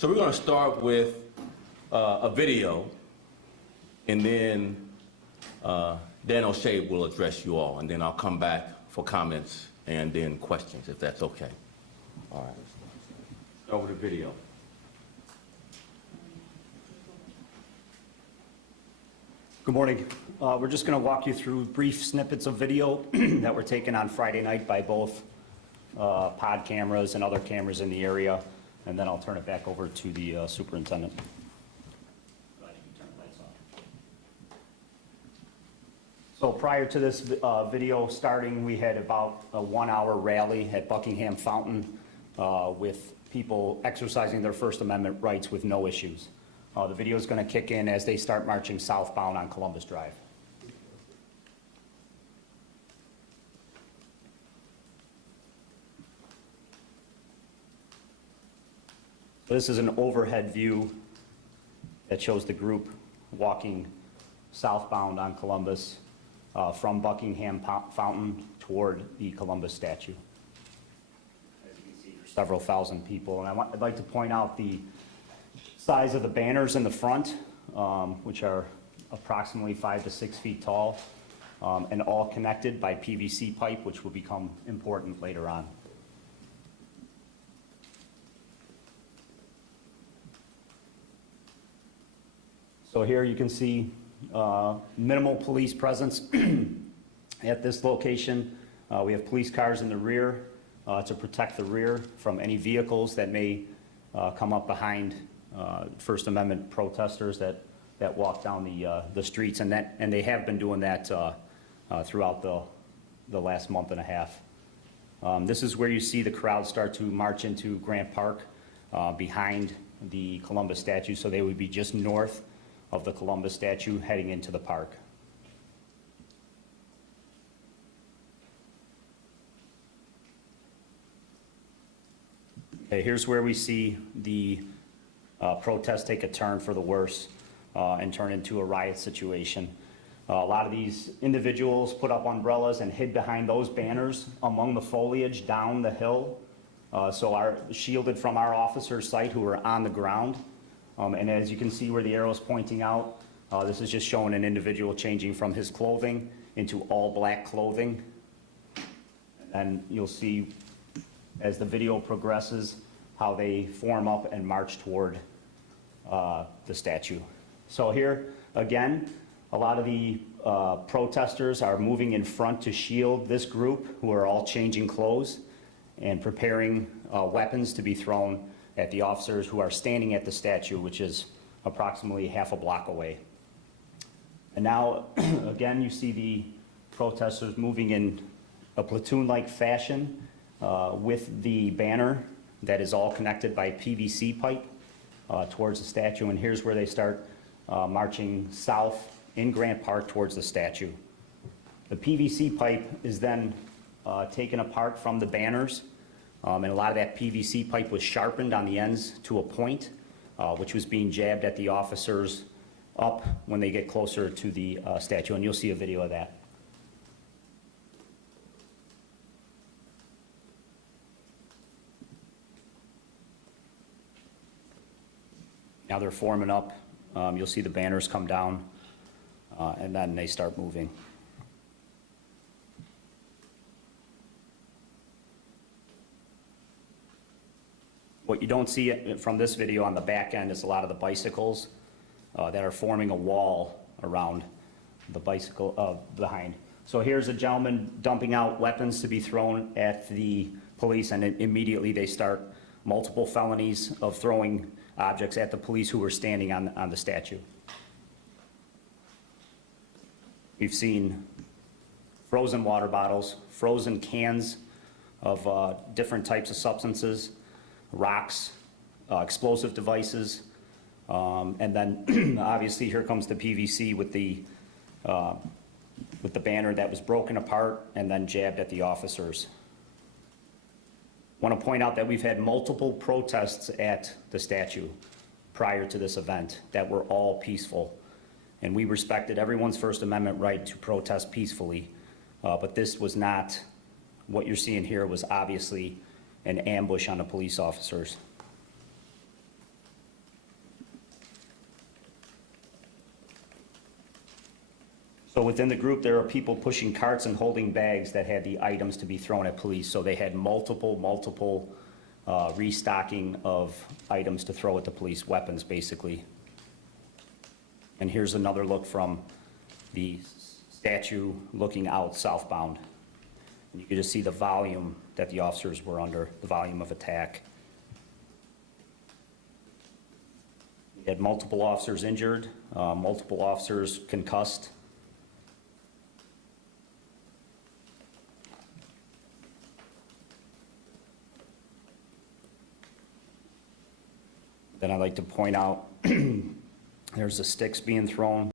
So we're going to start with a video, and then Dan O'Shea will address you all, and then I'll come back for comments and then questions, if that's okay. All right. Start with the video. Good morning. We're just going to walk you through brief snippets of video that were taken on Friday night by both pod cameras and other cameras in the area, and then I'll turn it back over to the superintendent. Go ahead, you can turn the lights off. So prior to this video starting, we had about a 1-hour rally at Buckingham Fountain with people exercising their First Amendment rights with no issues. The video is going to kick in as they start marching southbound on Columbus Drive. This is an overhead view that shows the group walking southbound on Columbus from Buckingham Fountain toward the Columbus statue. As you can see, there's several thousand people, and I'd like to point out the size of the banners in the front, which are approximately 5 to 6 feet tall, and all connected by PVC pipe, which will become important later on. So here you can see minimal police presence at this location. We have police cars in the rear to protect the rear from any vehicles that may come up behind First Amendment protesters that walk down the streets, and they have been doing that throughout the last month and a half. This is where you see the crowd start to march into Grant Park behind the Columbus statue, so they would be just north of the Columbus statue heading into the park. Okay, here's where we see the protests take a turn for the worse and turn into a riot situation. A lot of these individuals put up umbrellas and hid behind those banners among the foliage down the hill, so shielded from our officers' sight who are on the ground. And as you can see where the arrow is pointing out, this is just showing an individual changing from his clothing into all black clothing. And you'll see as the video progresses how they form up and march toward the statue. So here, again, a lot of the protesters are moving in front to shield this group who are all changing clothes and preparing weapons to be thrown at the officers who are standing at the statue, which is approximately half a block away. And now, again, you see the protesters moving in a platoon-like fashion with the banner that is all connected by PVC pipe towards the statue. And here's where they start marching south in Grant Park towards the statue. The PVC pipe is then taken apart from the banners. And a lot of that PVC pipe was sharpened on the ends to a point, which was being jabbed at the officers up when they get closer to the statue, and you'll see a video of that. Now they're forming up. You'll see the banners come down, and then they start moving. What you don't see from this video on the back end is a lot of the bicycles that are forming a wall around the bicycle behind. So here's a gentleman dumping out weapons to be thrown at the police, and immediately they start multiple felonies of throwing objects at the police who were standing on the statue. We've seen frozen water bottles, frozen cans of different types of substances, rocks, explosive devices, and then obviously here comes the PVC with the banner that was broken apart and then jabbed at the officers. I want to point out that we've had multiple protests at the statue prior to this event that were all peaceful, and we respected everyone's First Amendment right to protest peacefully, but this was not, what you're seeing here was obviously an ambush on the police officers. So within the group, there are people pushing carts and holding bags that had the items to be thrown at police. So they had multiple restocking of items to throw at the police, weapons, basically. And here's another look from the statue looking out southbound. And you can just see the volume that the officers were under, the volume of attack. We had multiple officers injured, multiple officers concussed. Then I'd like to point out, there's the sticks being thrown.